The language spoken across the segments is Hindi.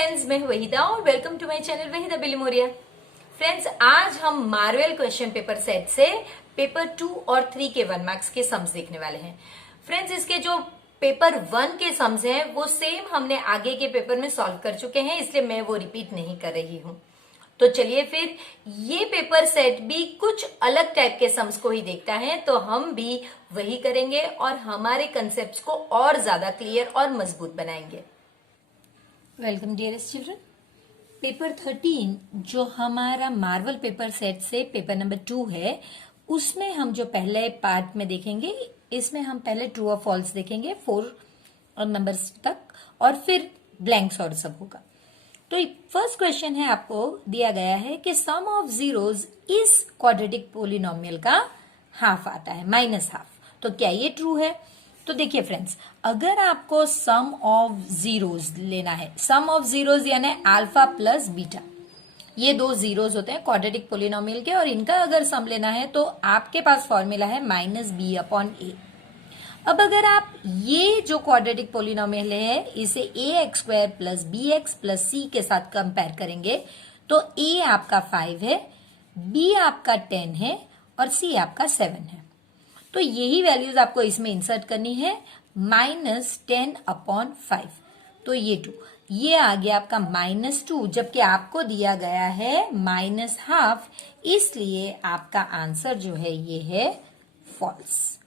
फ्रेंड्स, मैं वहीदा और welcome to my channel Waheeda Billimoria. Friends, आज हम मार्वल क्वेश्चन पेपर सेट से पेपर 2 और 3 के 1 मार्क्स के सम्स देखने वाले हैं। फ्रेंड्स, इसके जो पेपर 1 के सम्स हैं वो सेम हमने आगे के पेपर में सॉल्व कर चुके हैं, इसलिए मैं वो रिपीट नहीं कर रही हूं। तो चलिए फिर ये पेपर सेट भी कुछ अलग टाइप के सम्स को ही देखता है, तो हम भी वही करेंगे और हमारे कंसेप्ट्स को और ज्यादा क्लियर और मजबूत बनाएंगे। Welcome dearest children. पेपर 13 जो हमारा मार्वल पेपर सेट से पेपर नंबर 2 है, उसमें हम जो पहले पार्ट में देखेंगे, इसमें हम पहले ट्रू और फॉल्स देखेंगे 4 नंबर्स तक, और फिर ब्लैंक्स और सब होगा। तो फर्स्ट क्वेश्चन है, आपको दिया गया है कि सम ऑफ जीरोज इस क्वाड्रेटिक पोलिनोमियल का हाफ आता है, -हाफ। तो क्या ये ट्रू है? तो देखिए फ्रेंड्स, अगर आपको सम ऑफ जीरोज लेना है, सम ऑफ जीरोज यानी अल्फा प्लस बीटा, ये दो जीरोज होते हैं क्वाड्रेटिक पोलिनोमियल के, और इनका अगर सम लेना है तो आपके पास फॉर्मूला है -b/a। अब अगर आप ये जो क्वाड्रेटिक पोलिनोमियल है इसे ax² plus bx plus c के साथ कंपेयर करेंगे तो a आपका 5 है, b आपका 10 है और c आपका 7 है। तो यही वैल्यूज आपको इसमें इंसर्ट करनी है, -10/5। तो ये 2, ये आ गया आपका -2, जबकि आपको दिया गया है -हाफ, इसलिए आपका आंसर जो है ये है फॉल्स।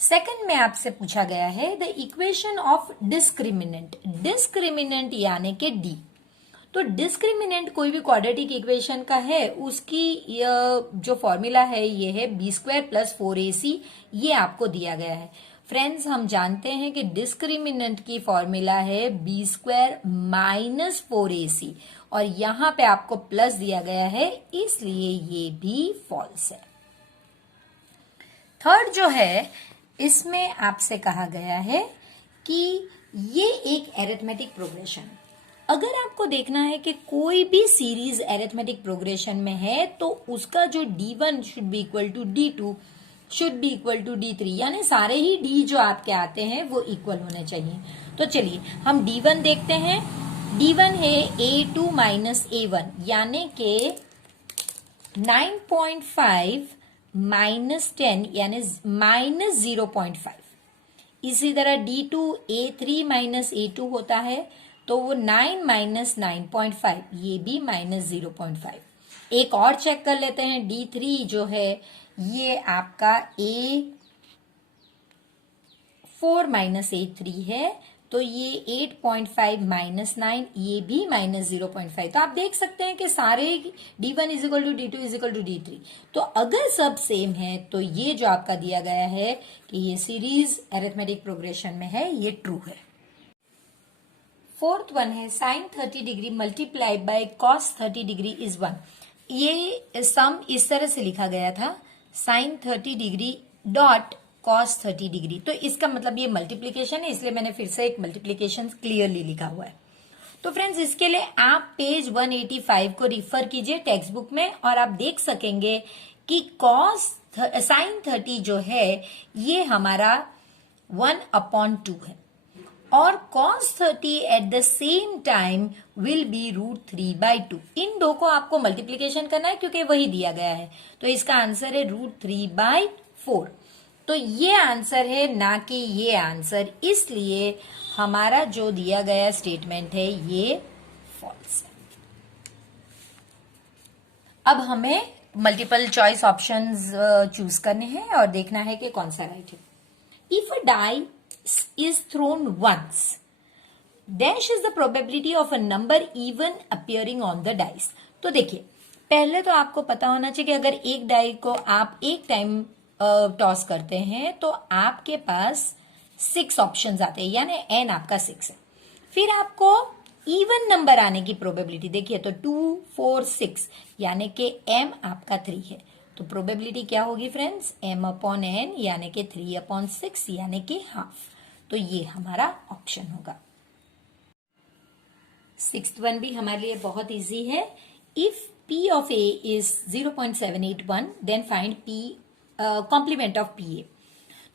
सेकंड में आपसे पूछा गया है the equation of discriminant, discriminant यानी कि डी। तो डिस्क्रिमिनेंट कोई भी क्वाड्रेटिक इक्वेशन का है, उसकी जो फॉर्मूला है ये है b² प्लस 4ac, ये आपको दिया गया है। फ्रेंड्स, हम जानते हैं कि डिस्क्रिमिनेंट की फॉर्मूला है b² माइनस 4ac, और यहां पे आपको प्लस दिया गया है, इसलिए ये भी फॉल्स है। थर्ड जो है, इसमें आपसे कहा गया है कि ये एक एरिथमेटिक प्रोग्रेशन है। अगर आपको देखना है कि कोई भी सीरीज एरिथमेटिक प्रोग्रेशन में है तो उसका जो d1 should be equal to d2 should be equal to d3, यानी सारे ही d जो आपके आते हैं वो इक्वल होने चाहिए। तो चलिए हम d1 देखते हैं। d1 है a2 माइनस a1, यानी कि 9.5 माइनस 10 यानी -0.5। इसी तरह d2 a3 माइनस a2 होता है, तो वो 9 माइनस 9.5, ये भी -0.5। एक और चेक कर लेते हैं, d3 जो है ये आपका a4 माइनस a3 है, तो ये 8.5 माइनस 9, ये भी -0.5। तो आप देख सकते हैं कि सारे d1 is equal to d2 is equal to d3। तो अगर सब सेम है तो ये जो आपका दिया गया है कि ये सीरीज अरिथमेटिक प्रोग्रेशन में है, ये ट्रू है। फोर्थ वन है sin 30 degree multiply by cos 30 degree is 1। ये सम इस तरह से लिखा गया था, sin 30 degree dot cos 30 degree. तो इसका मतलब ये मल्टीप्लीकेशन है, इसलिए मैंने फिर से एक मल्टीप्लीकेशन क्लियरली लिखा हुआ है। तो फ्रेंड्स, इसके लिए आप पेज 185 को रिफर कीजिए टेक्स्ट बुक में, और आप देख सकेंगे कि sin 30 जो है ये हमारा 1/2 है, और cos 30 at the same time will be √3/2। इन दो को आपको मल्टीप्लीकेशन करना है क्योंकि वही दिया गया है, तो इसका आंसर है √3/4। तो ये आंसर है, ना कि ये आंसर, इसलिए हमारा जो दिया गया स्टेटमेंट है ये फॉल्स है। अब हमें मल्टीपल चॉइस ऑप्शंस चूज करने हैं और देखना है कि कौन सा राइट है। If a die is thrown once, dash is the probability of a number even appearing on the dice। तो देखिए, पहले तो आपको पता होना चाहिए कि अगर एक डाई को आप एक टाइम टॉस करते हैं तो आपके पास 6 ऑप्शंस आते हैं, यानी n आपका 6 है। फिर आपको इवन नंबर आने की प्रोबेबिलिटी देखिए, तो 2, 4, 6, यानी कि m आपका 3 है। तो प्रोबेबिलिटी क्या होगी फ्रेंड्स? m/n यानी कि 3/6 यानी कि हाफ। तो ये हमारा ऑप्शन होगा। 6th वन भी हमारे लिए बहुत इजी है। If p of a is 0.781 then find p complement of pa।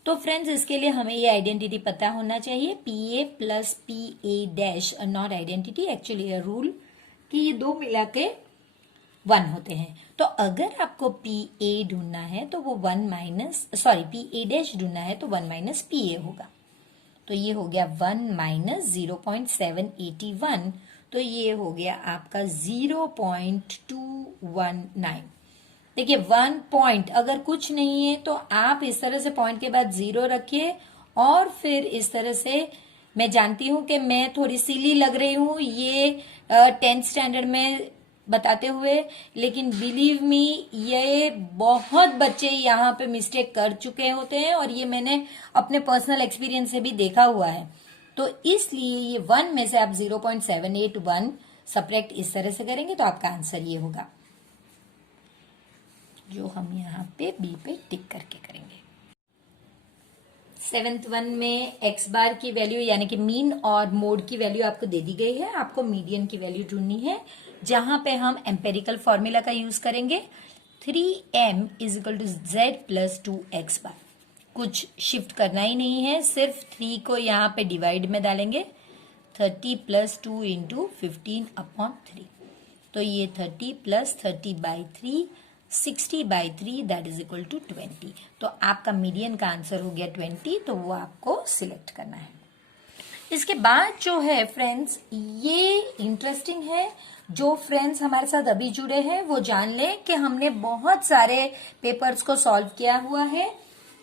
तो फ्रेंड्स इसके लिए हमें ये आइडेंटिटी पता होना चाहिए, P A plus P A dash not identity, actually rule कि ये दो मिला के 1 होते हैं। तो अगर आपको पी ए ढूंढना है तो वो पी ए डैश ढूंढना है तो 1 माइनस पी ए होगा। तो ये हो गया 1 माइनस 0.781, तो ये हो गया आपका 0.219। देखिए 1 पॉइंट अगर कुछ नहीं है तो आप इस तरह से पॉइंट के बाद 0 रखिए और फिर इस तरह से, मैं जानती हूं कि मैं थोड़ी सिली लग रही हूं ये 10th स्टैंडर्ड में बताते हुए, लेकिन बिलीव मी ये बहुत बच्चे यहाँ पे मिस्टेक कर चुके होते हैं और ये मैंने अपने पर्सनल एक्सपीरियंस से भी देखा हुआ है। तो इसलिए ये 1 में से आप 0.781 सब्ट्रैक्ट इस तरह से करेंगे तो आपका आंसर ये होगा, जो हम यहाँ पे बी पे टिक करके करेंगे। 7th वन में एक्स बार की वैल्यू यानी कि मीन और मोड की वैल्यू आपको दे दी गई है, आपको मीडियन की वैल्यू ढूंढनी है, जहां पे हम एम्पेरिकल फॉर्मूला का यूज करेंगे 3m is equal to Z plus 2x बार। कुछ शिफ्ट करना ही नहीं है, सिर्फ 3 को यहाँ पे डिवाइड में डालेंगे, 30 प्लस 2 इंटू 15/3, तो ये 30 plus 30/3 60/3 that is equal to 20। तो आपका मीडियन का आंसर हो गया 20, तो वो आपको सिलेक्ट करना है। इसके बाद जो है फ्रेंड्स, ये इंटरेस्टिंग है, जो फ्रेंड्स हमारे साथ अभी जुड़े हैं वो जान लें कि हमने बहुत सारे पेपर्स को सॉल्व किया हुआ है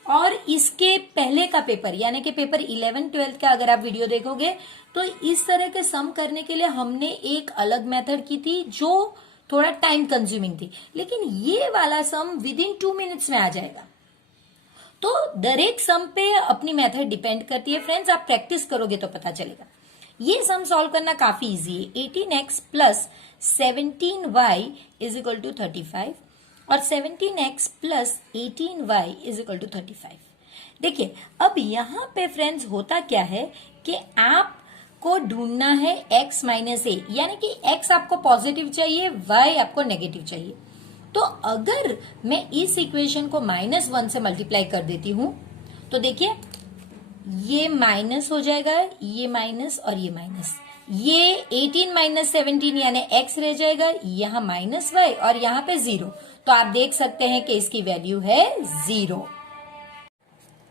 और इसके पहले का पेपर यानी कि पेपर 11-12 का अगर आप वीडियो देखोगे तो इस तरह के सम करने के लिए हमने एक अलग मेथड की थी जो थोड़ा टाइम कंज्यूमिंग थी, लेकिन ये वाला सम विद इन 2 मिनट्स में आ जाएगा। तो दरेक सम पे अपनी मेथड डिपेंड करती है फ्रेंड्स, आप प्रैक्टिस करोगे तो पता चलेगा। ये सम सॉल्व करना काफी इजी है। 18x plus 17y is equal to 35 और 17x plus 18y is equal to 35। देखिए अब यहां पे फ्रेंड्स होता क्या है कि आपको ढूंढना है x माइनस ए, यानी कि x आपको पॉजिटिव चाहिए, y आपको नेगेटिव चाहिए। तो अगर मैं इस इक्वेशन को -1 से मल्टीप्लाई कर देती हूं तो देखिए ये माइनस हो जाएगा, ये माइनस और ये माइनस, ये 18 माइनस 17 यानी x रह जाएगा, यहां -y और यहां पे 0। तो आप देख सकते हैं कि इसकी वैल्यू है 0।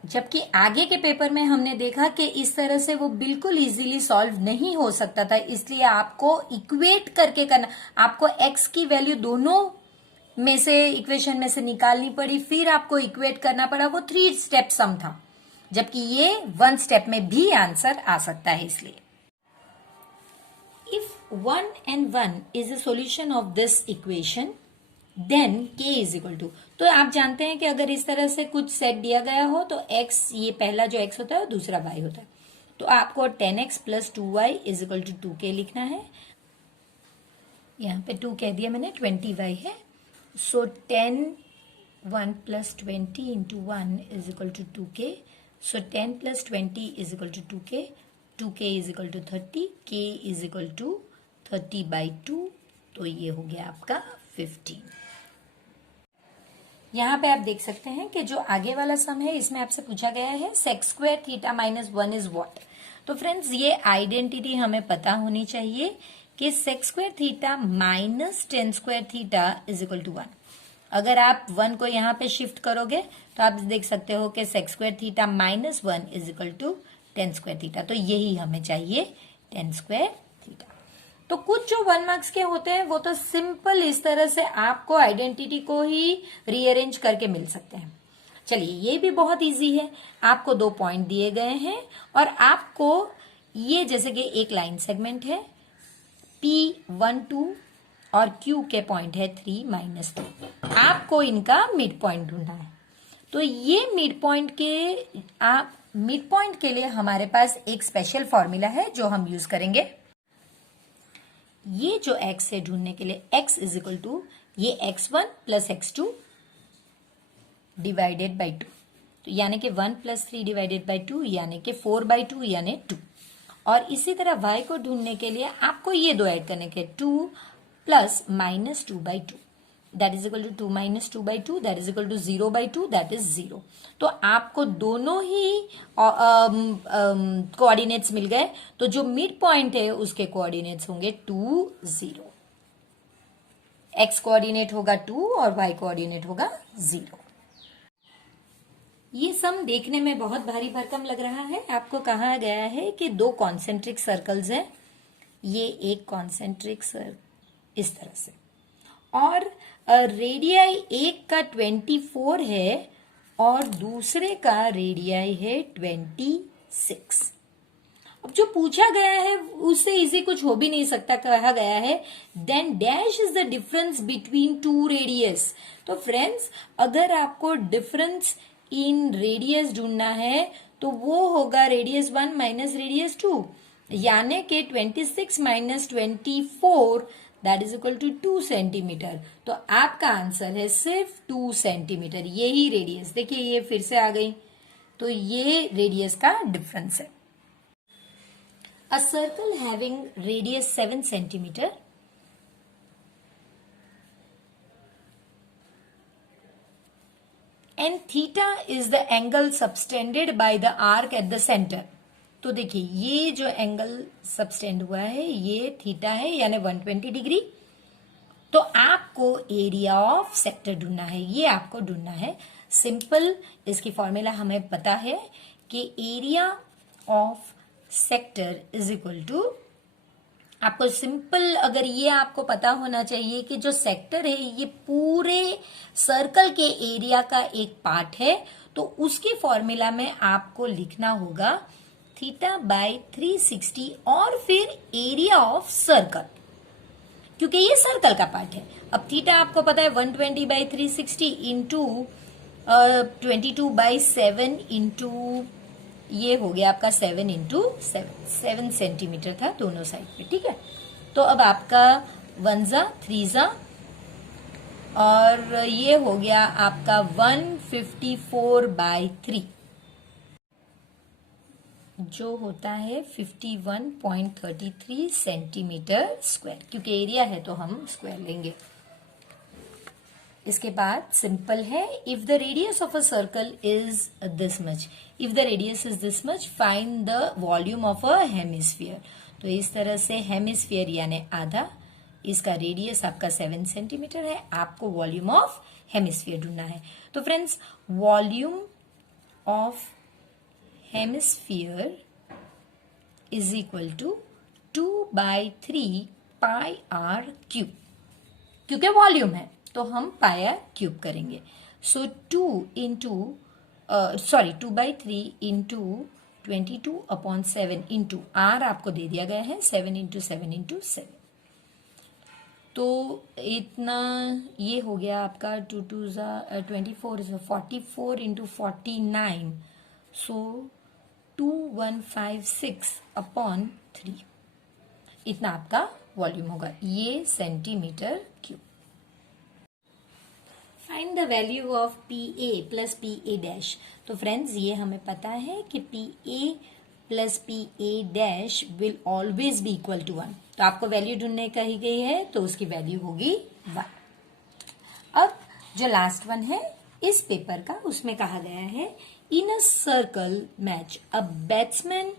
जबकि आगे के पेपर में हमने देखा कि इस तरह से वो बिल्कुल इजीली सॉल्व नहीं हो सकता था, इसलिए आपको इक्वेट करके करना, आपको x की वैल्यू दोनों में से इक्वेशन में से निकालनी पड़ी, फिर आपको इक्वेट करना पड़ा। वो 3 स्टेप सम था, जबकि ये 1 स्टेप में भी आंसर आ सकता है। इसलिए if 1 and 1 is a solution of this equation then k is equal to, तो आप जानते हैं कि अगर इस तरह से कुछ सेट दिया गया हो तो x, ये पहला जो x होता है और दूसरा y होता है, तो आपको 10x plus 2y is equal to 2k लिखना है। यहाँ पे 2 कह दिया मैंने, 20y है, so 10 1 plus 20 into 1 is equal to 2k, so 10 plus 20 is equal to 2k, 2k is equal to 30, k is equal to 30/2, तो ये हो गया आपका 15। यहाँ पे आप देख सकते हैं कि जो आगे वाला सम है इसमें आपसे पूछा गया है sec square theta minus 1 is what. तो फ्रेंड्स ये आइडेंटिटी हमें पता होनी चाहिए कि sec square theta minus tan square theta is equal to 1। अगर आप 1 को यहाँ पे शिफ्ट करोगे तो आप देख सकते हो कि sec square theta minus 1 is equal to tan square theta, तो यही हमें चाहिए tan square थीटा। तो कुछ जो 1 मार्क्स के होते हैं वो तो सिंपल इस तरह से आपको आइडेंटिटी को ही रीअरेंज करके मिल सकते हैं। चलिए ये भी बहुत इजी है, आपको 2 पॉइंट दिए गए हैं और आपको ये जैसे कि एक लाइन सेगमेंट है P12 और Q के पॉइंट है 3 - 2, आपको इनका मिड पॉइंट ढूंढना है। तो ये मिड पॉइंट के लिए हमारे पास एक स्पेशल फॉर्मूला है जो हम यूज करेंगे। ये जो x है ढूंढने के लिए x इज इक्वल टू ये x1 plus x2 divided by 2, तो यानी कि 1 प्लस 3 डिवाइडेड बाई 2 यानी कि 4/2 यानी 2। और इसी तरह y को ढूंढने के लिए आपको ये 2 ऐड करने के 2 plus -2/2 that is equal to 2 minus 2 by 2 that is equal to 0 by 2 that is 0। तो आपको दोनों ही कोऑर्डिनेट्स मिल गए। तो जो मिड पॉइंट है उसके कोऑर्डिनेट्स होंगे 2 0। एक्स कोऑर्डिनेट होगा 2 और वाई कोऑर्डिनेट होगा 0। ये सम देखने में बहुत भारी भरकम लग रहा है। आपको कहा गया है कि दो कॉन्सेंट्रिक सर्कल्स हैं, ये एक कॉन्सेंट्रिक सर्कल इस तरह से, और रेडियाई एक का 24 है और दूसरे का रेडियाई है 26। अब जो पूछा गया है उससे इजी कुछ हो भी नहीं सकता। कहा गया है then dash is the difference between two radius. तो फ्रेंड्स, अगर आपको डिफरेंस इन रेडियस ढूंढना है तो वो होगा रेडियस 1 माइनस रेडियस 2, यानी कि 26 minus 24 that is equal to 2 centimetre. तो आपका आंसर है सिर्फ 2 सेंटीमीटर। यही रेडियस, देखिए ये फिर से आ गई, तो ये रेडियस का डिफरेंस है। A circle having radius 7 centimetre and theta is the angle subtended by the arc at the center। तो देखिए ये जो एंगल सबटेंड हुआ है ये थीटा है, यानी 120 डिग्री। तो आपको एरिया ऑफ सेक्टर ढूंढना है, ये आपको ढूंढना है। सिंपल, इसकी फॉर्मूला हमें पता है कि area of sector is equal to, आपको सिंपल अगर ये आपको पता होना चाहिए कि जो सेक्टर है ये पूरे सर्कल के एरिया का एक पार्ट है, तो उसके फॉर्मूला में आपको लिखना होगा थीटा बाई 360 और फिर एरिया ऑफ सर्कल, क्योंकि ये सर्कल का पार्ट है। अब थीटा आपको पता है 120 बाई 360 इंटू 22 बाई 7 इंटू ये हो गया आपका 7 इंटू 7 सेंटीमीटर था दोनों साइड पे, ठीक है। तो अब आपका 1 3 और ये हो गया आपका 154 बाई 3 जो होता है 51.33 सेंटीमीटर स्क्वायर, क्योंकि एरिया है तो हम स्क्वायर लेंगे। इसके बाद सिंपल है, if the radius of a circle is this much, if the radius is this much find the volume of a hemisphere. तो इस तरह से हेमिस्फीयर यानी आधा, इसका रेडियस आपका 7 सेंटीमीटर है, आपको वॉल्यूम ऑफ हेमिस्फीयर ढूंढना है। तो फ्रेंड्स, volume of hemisphere is equal to 2/3 pi R cube, क्योंकि वॉल्यूम है तो हम पाई आर क्यूब करेंगे। सो 2/3 इंटू 22/7 इंटू आर आपको दे दिया गया है 7 इंटू 7 इंटू 7। तो इतना ये हो गया आपका 2 2 24 44 इंटू 49, सो 2156/3 इतना आपका वॉल्यूम होगा, ये centimetre cube. Find the value of P A plus P A dash. तो फ्रेंड्स, ये हमें पता है कि P A plus P A dash will always be equal to 1। तो आपको वैल्यू ढूंढने कही गई है तो उसकी वैल्यू होगी 1। अब जो लास्ट वन है इस पेपर का, उसमें कहा गया है in a circle match a batsman,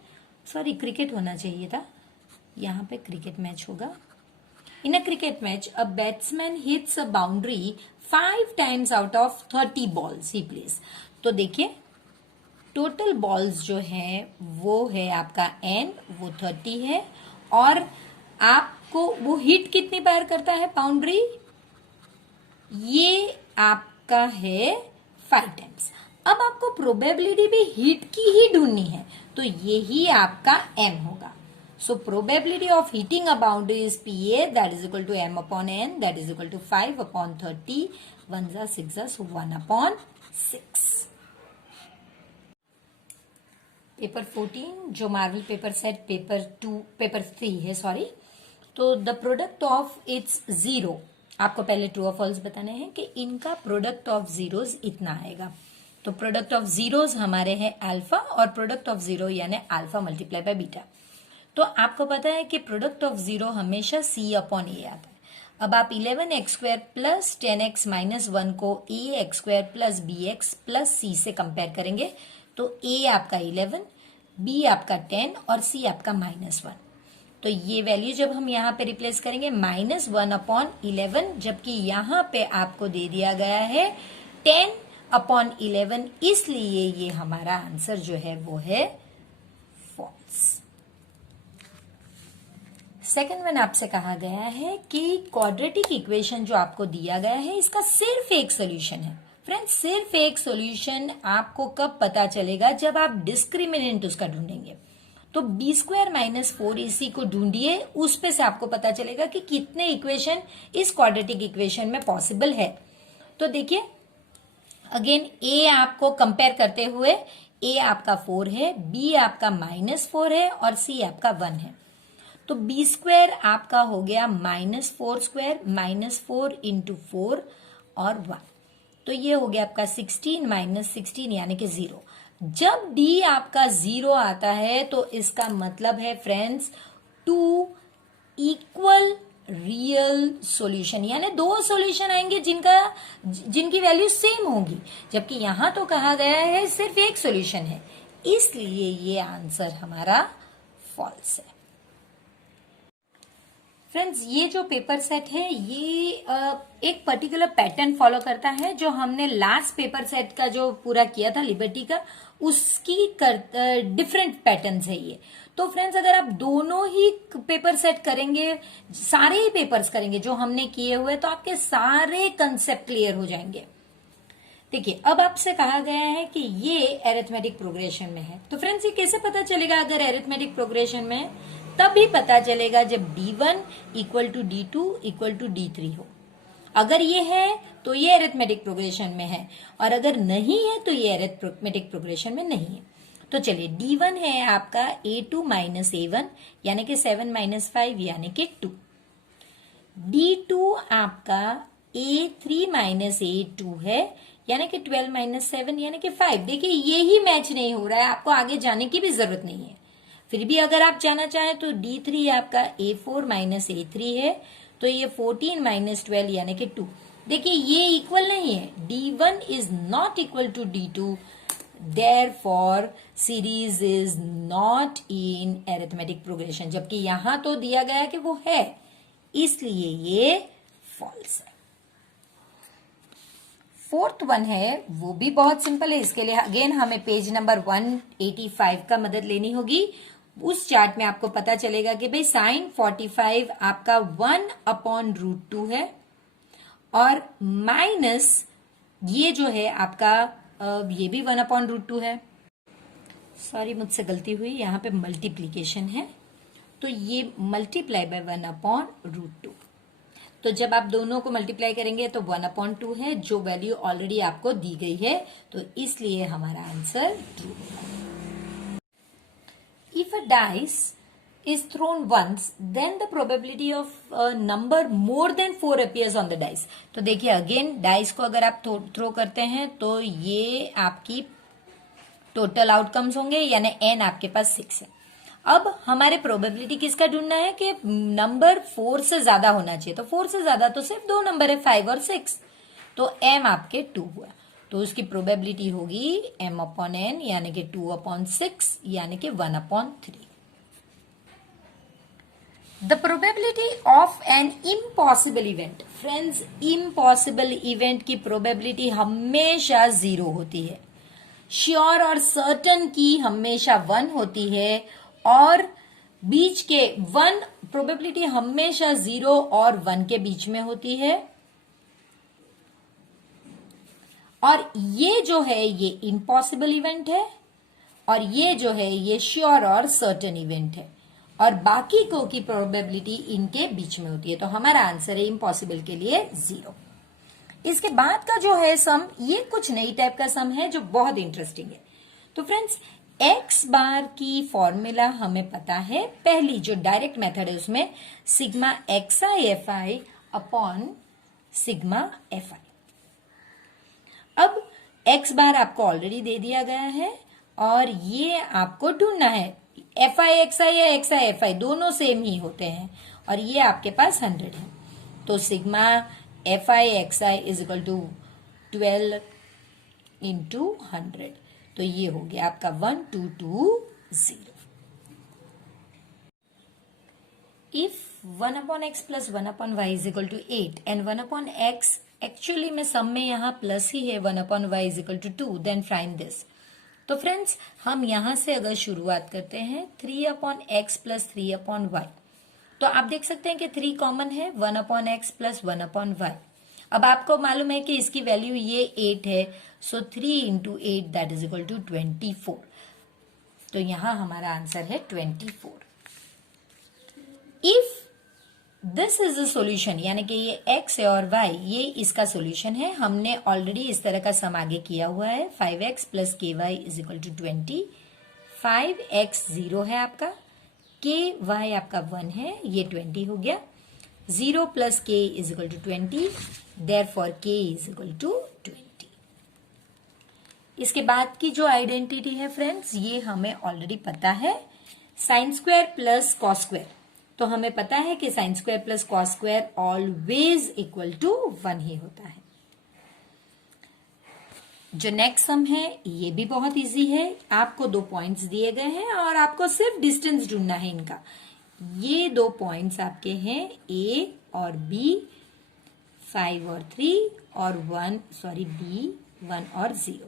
sorry cricket होना चाहिए था, यहां पे क्रिकेट मैच होगा। In a cricket match a batsman hits a boundary 5 times out of 30 balls he plays. तो देखिए टोटल बॉल्स जो है वो है आपका n, वो 30 है, और आपको वो हिट कितनी बार करता है बाउंड्री, ये आपका है 5 टाइम्स। अब आपको प्रोबेबिलिटी भी हिट की ही ढूंढनी है, तो यही आपका m होगा। So probability of hitting a boundary is PA, that is equal to m upon n, that is equal to 5/30, 1 जा 6 जा, so 1/6। पेपर 14 जो मार्वल पेपर सेट पेपर 3 है, सॉरी। तो द प्रोडक्ट ऑफ इट्स 0, आपको पहले ट्रू और फॉल्स बताने हैं कि इनका प्रोडक्ट ऑफ जीरोज इतना आएगा। तो प्रोडक्ट ऑफ जीरोज हमारे हैं अल्फा, और प्रोडक्ट ऑफ जीरो यानी अल्फा मल्टीप्लाई बाय बीटा। तो आपको पता है कि प्रोडक्ट ऑफ जीरो हमेशा C/A आता है। अब आप 11x² प्लस 10x माइनस 1 को ax² plus bx plus c से कंपेयर करेंगे तो a आपका 11, b आपका 10 और c आपका -1। तो ये वैल्यू जब हम यहाँ पे रिप्लेस करेंगे -1/11, जबकि यहाँ पे आपको दे दिया गया है 10/11, इसलिए ये हमारा आंसर जो है वो है फॉल्स। सेकंड वन आपसे कहा गया है कि क्वाड्रेटिक इक्वेशन जो आपको दिया गया है इसका सिर्फ एक सॉल्यूशन है। फ्रेंड्स, सिर्फ एक सॉल्यूशन आपको कब पता चलेगा? जब आप डिस्क्रिमिनेंट उसका ढूंढेंगे। तो b² माइनस 4ac को ढूंढिए, उस पे से आपको पता चलेगा कि कितने इक्वेशन इस क्वाड्रेटिक इक्वेशन में पॉसिबल है। तो देखिए अगेन a आपको कंपेयर करते हुए a आपका 4 है, b आपका -4 है और c आपका 1 है। तो b² आपका हो गया -4² -4 इंटू 4 और 1। तो ये हो गया आपका 16 माइनस 16 यानी कि 0। जब d आपका 0 आता है तो इसका मतलब है फ्रेंड्स 2 इक्वल रियल सॉल्यूशन, यानी 2 सॉल्यूशन आएंगे जिनकी वैल्यू सेम होगी, जबकि यहां तो कहा गया है सिर्फ एक सॉल्यूशन है, इसलिए ये आंसर हमारा फॉल्स है। फ्रेंड्स, ये जो पेपर सेट है ये एक पर्टिकुलर पैटर्न फॉलो करता है जो हमने लास्ट पेपर सेट का जो पूरा किया था लिबर्टी का, उसकी डिफरेंट पैटर्न है ये। तो फ्रेंड्स, अगर आप दोनों ही पेपर सेट करेंगे, सारे ही पेपर्स करेंगे जो हमने किए हुए, तो आपके सारे कंसेप्ट क्लियर हो जाएंगे। देखिए अब आपसे कहा गया है कि ये एरिथमेटिक प्रोग्रेशन में है। तो फ्रेंड्स, ये कैसे पता चलेगा अगर एरिथमेटिक प्रोग्रेशन में है? तभी पता चलेगा जब D1 equal to D2 equal to D3 हो। अगर ये है तो ये एरिथमेटिक प्रोग्रेशन में है, और अगर नहीं है तो ये एरिथमेटिक प्रोग्रेशन में नहीं है। तो चलिए, D1 है आपका A2 माइनस A1 यानी कि 7 माइनस 5 यानी कि 2। D2 आपका A3 माइनस A2 है यानी कि 12 माइनस 7 यानी कि 5। देखिए ये ही मैच नहीं हो रहा है, आपको आगे जाने की भी जरूरत नहीं है। फिर भी अगर आप जाना चाहें तो D3 आपका A4 माइनस A3 है, तो ये 14 माइनस 12 यानी कि 2। देखिए ये इक्वल नहीं है, D1 is not equal to D2, therefore series is not in arithmetic progression, जबकि यहां तो दिया गया कि वो है, इसलिए ये फॉल्स है। फोर्थ वन है वो भी बहुत सिंपल है। इसके लिए अगेन हमें पेज नंबर 185 का मदद लेनी होगी। उस चार्ट में आपको पता चलेगा कि भाई sin 45 आपका 1/√2 है, और माइनस ये जो है आपका ये भी 1/√2 है। सॉरी, मुझसे गलती हुई, यहाँ पे मल्टीप्लीकेशन है, तो ये मल्टीप्लाई बाय 1/√2। तो जब आप दोनों को मल्टीप्लाई करेंगे तो 1/2 है, जो वैल्यू ऑलरेडी आपको दी गई है, तो इसलिए हमारा आंसर ट्रू है। If a dice is thrown once, then the probability of a number more than 4 appears on the dice. तो देखिए अगेन डाइस को अगर आप थ्रो करते हैं तो ये आपकी टोटल आउटकम्स होंगे, यानी n आपके पास 6 है। अब हमारे प्रोबेबिलिटी किसका ढूंढना है कि नंबर 4 से ज्यादा होना चाहिए। तो 4 से ज्यादा तो सिर्फ 2 नंबर है, 5 और 6, तो m आपके 2 हुआ, तो उसकी प्रोबेबिलिटी होगी m/n यानी कि 2/6 यानी कि 1/3। The probability of an impossible event. Friends, impossible event की प्रोबेबिलिटी हमेशा 0 होती है, श्योर और सर्टन की हमेशा 1 होती है, और बीच के 1 प्रोबेबिलिटी हमेशा 0 और 1 के बीच में होती है। और ये जो है ये इम्पॉसिबल इवेंट है, और ये जो है ये श्योर और सर्टन इवेंट है, और बाकी को की प्रोबेबिलिटी इनके बीच में होती है। तो हमारा आंसर है इम्पॉसिबल के लिए 0। इसके बाद का जो है सम, ये कुछ नई टाइप का सम है जो बहुत इंटरेस्टिंग है। तो फ्रेंड्स, x बार की फॉर्मूला हमें पता है, पहली जो डायरेक्ट मेथड है उसमें sigma xi fi upon sigma fi। अब x बार आपको ऑलरेडी दे दिया गया है, और ये आपको ढूंढना है। fi xi या xi fi दोनों सेम ही होते हैं, और ये आपके पास 100 है। तो sigma f i x i is equal to 12 into 100, तो ये हो गया आपका 1220। If 1 upon x plus 1 upon y is equal to 8 and 1 upon x actually में सम में यहाँ प्लस ही है, 1 upon y is equal to 2, then find this. तो फ्रेंड्स हम यहां से अगर शुरुआत करते हैं 3 upon x plus 3 upon y, तो आप देख सकते हैं कि 3 कॉमन है, 1 upon x plus 1 upon y. अब आपको मालूम है कि इसकी वैल्यू ये 8 है, so 3 into 8 that is equal to 24। तो यहां हमारा आंसर है 24। If this is a solution, यानी कि ये x है और y ये इसका सॉल्यूशन है। हमने ऑलरेडी इस तरह का सम आगे किया हुआ है, 5x प्लस के Y is equal to 20। 5x 0 है आपका, के वाई आपका 1 है, ये 20 हो गया। 0 प्लस के इज इक्वल टू 20, देयरफॉर के इज इक्वल टू 20। इसके बाद की जो आइडेंटिटी है फ्रेंड्स, ये हमें ऑलरेडी पता है, sine square plus cos square. तो हमें पता है कि sine square plus cos square always equal to 1 ही होता है। जो नेक्स्ट सम है ये भी बहुत इजी है, आपको 2 पॉइंट्स दिए गए हैं और आपको सिर्फ डिस्टेंस ढूंढना है इनका। ये 2 पॉइंट्स आपके हैं A और B, 5 और 3 और B 1 और 0।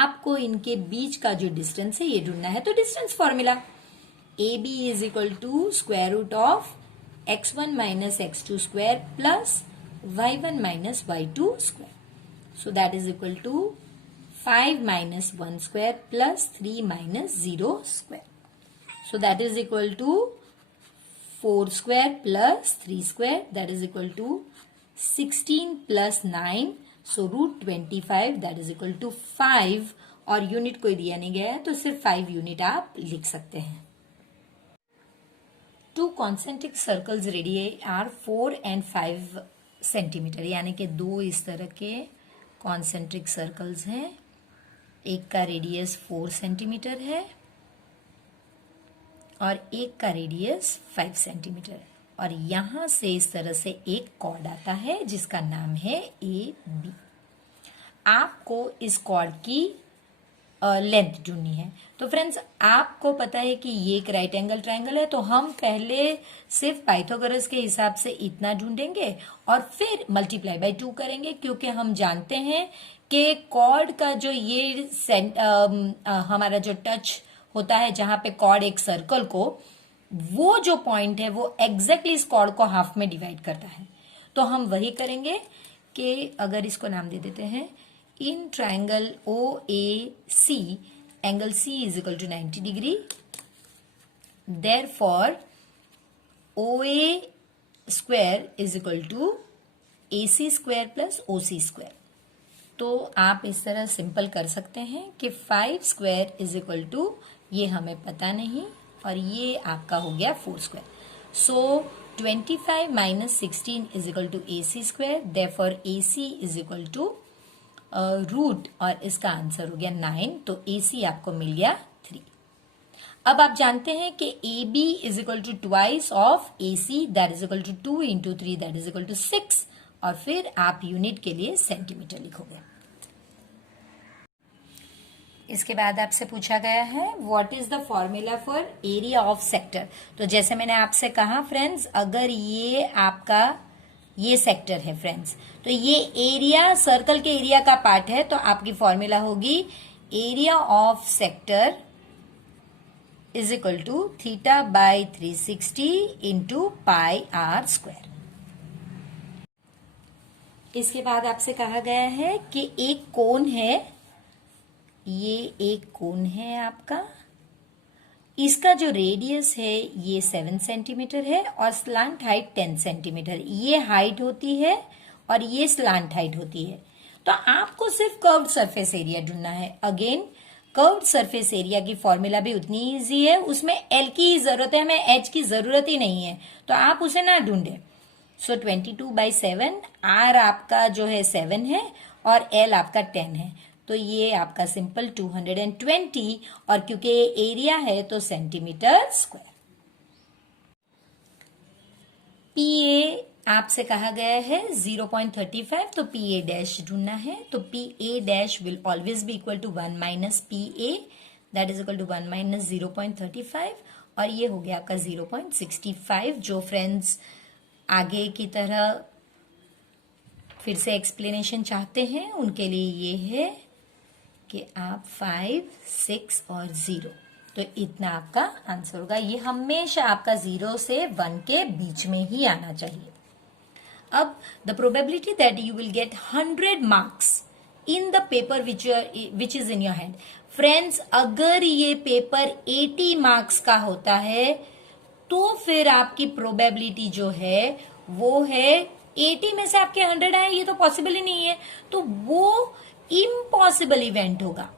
आपको इनके बीच का जो डिस्टेंस है ये ढूंढना है। तो distance formula AB is equal to square root of x1 minus x2 square plus y1 minus y2 square. So that is equal to 5 minus 1 square plus 3 minus 0 square. So that is equal to 4 square plus 3 square, that is equal to 16 plus 9. So root 25 that is equal to 5, और यूनिट कोई दिया नहीं गया है तो सिर्फ 5 यूनिट आप लिख सकते हैं। 2 concentric circles radii are 4 and 5 centimetre, यानी कि 2 इस तरह के कॉन्सेंट्रिक सर्कल्स हैं। एक का रेडियस 4 सेंटीमीटर है और एक का रेडियस 5 सेंटीमीटर है, और यहां से इस तरह से एक कॉर्ड आता है जिसका नाम है AB। आपको इस कॉर्ड की लेंथ ढूंढनी है। तो फ्रेंड्स आपको पता है कि ये एक राइट एंगल ट्रायंगल है, तो हम पहले सिर्फ पाइथागोरस के हिसाब से इतना ढूंढेंगे और फिर मल्टीप्लाई बाय 2 करेंगे, क्योंकि हम जानते हैं कि कॉर्ड का जो ये हमारा जो टच होता है जहां पे कॉर्ड एक सर्कल को, वो जो पॉइंट है वो एग्जैक्टली इस कॉर्ड को हाफ में डिवाइड करता है। तो हम वही करेंगे कि अगर इसको नाम दे देते हैं, in triangle OAC angle C is equal to 90 degree, therefore OA square is equal to AC square plus OC square. तो आप इस तरह सिंपल कर सकते हैं कि 5 स्क्वायर इज इक्वल टू, ये हमें पता नहीं, और ये आपका हो गया 4 square. So 25 minus 16 is equal to AC square, therefore AC is equal to root, और इसका आंसर हो गया 9, तो AC आपको मिल गया 3। अब आप जानते हैं कि AB is equal to twice of AC, that is equal to 2 into 3 that is equal to 6, और फिर आप यूनिट के लिए सेंटीमीटर लिखोगे। इसके बाद आपसे पूछा गया है what is the formula for area of sector. तो जैसे मैंने आपसे कहा फ्रेंड्स, अगर ये आपका ये सेक्टर है फ्रेंड्स, तो ये एरिया सर्कल के एरिया का पार्ट है, तो आपकी फॉर्मूला होगी area of sector is equal to theta by 360 into pi r square. इसके बाद आपसे कहा गया है कि एक कोन है, ये एक कोन है आपका, इसका जो रेडियस है ये 7 सेंटीमीटर है और स्लांट हाइट 10 सेंटीमीटर, ये हाइट होती है और ये स्लांट हाइट होती है। तो आपको सिर्फ कर्व्ड सरफेस एरिया ढूंढना है। अगेन कर्व्ड सरफेस एरिया की फॉर्मूला भी उतनी इजी है, उसमें एल की जरूरत है, हमें एच की जरूरत ही नहीं है, तो आप उसे ना ढूंढे। सो 22/7, आर आपका जो है 7 है और एल आपका 10 है, तो ये आपका सिंपल 220, और क्योंकि एरिया है तो सेंटीमीटर स्क्वायर। PA आपसे कहा गया है 0.35, तो पी ए डैश ढूंढना है। तो P A dash will always be equal to 1 minus P A, that is equal to 1 minus 0.35, और ये हो गया आपका 0.65। जो फ्रेंड्स आगे की तरह फिर से एक्सप्लेनेशन चाहते हैं उनके लिए ये है कि आप 5, 6 और 0, तो इतना आपका आंसर होगा। ये हमेशा आपका 0 से 1 के बीच में ही आना चाहिए। अब the probability that you will get 100 marks in the paper which is in your hand. Friends, अगर ये पेपर 80 मार्क्स का होता है तो फिर आपकी प्रोबेबिलिटी जो है वो है 80 में से आपके 100 आए, ये तो पॉसिबल ही नहीं है, तो वो इम्पॉसिबल इवेंट होगा।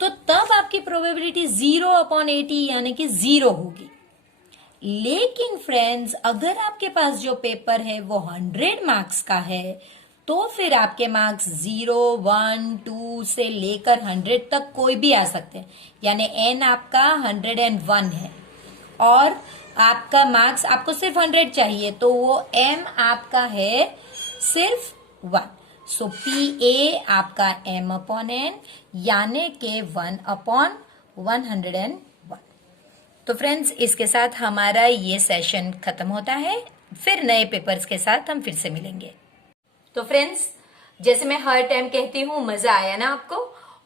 तो तब आपकी प्रोबेबिलिटी 0/80 यानी कि 0 होगी। लेकिन फ्रेंड्स, अगर आपके पास जो पेपर है वो 100 मार्क्स का है तो फिर आपके मार्क्स 0, 1, 2 से लेकर 100 तक कोई भी आ सकते हैं, यानी n आपका 101 है और आपका मार्क्स आपको सिर्फ 100 चाहिए, तो वो m आपका है सिर्फ 1। सो पी ए आपका m/n यानी के 1/101। तो फ्रेंड्स, इसके साथ हमारा ये सेशन खत्म होता है। फिर नए पेपर्स के साथ हम फिर से मिलेंगे। तो फ्रेंड्स, जैसे मैं हर टाइम कहती हूँ, मजा आया ना आपको?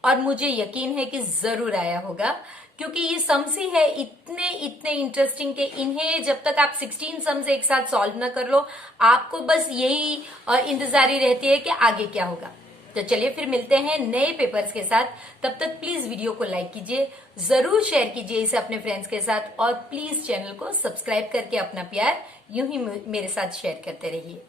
और मुझे यकीन है कि जरूर आया होगा, क्योंकि ये सम्स ही है इतने इंटरेस्टिंग के इन्हें जब तक आप 16 सम्स एक साथ सॉल्व ना कर लो, आपको बस यही इंतजारी रहती है कि आगे क्या होगा। तो चलिए फिर मिलते हैं नए पेपर्स के साथ। तब तक प्लीज वीडियो को लाइक कीजिए, जरूर शेयर कीजिए इसे अपने फ्रेंड्स के साथ, और प्लीज चैनल को सब्सक्राइब करके अपना प्यार यूं ही मेरे साथ शेयर करते रहिए।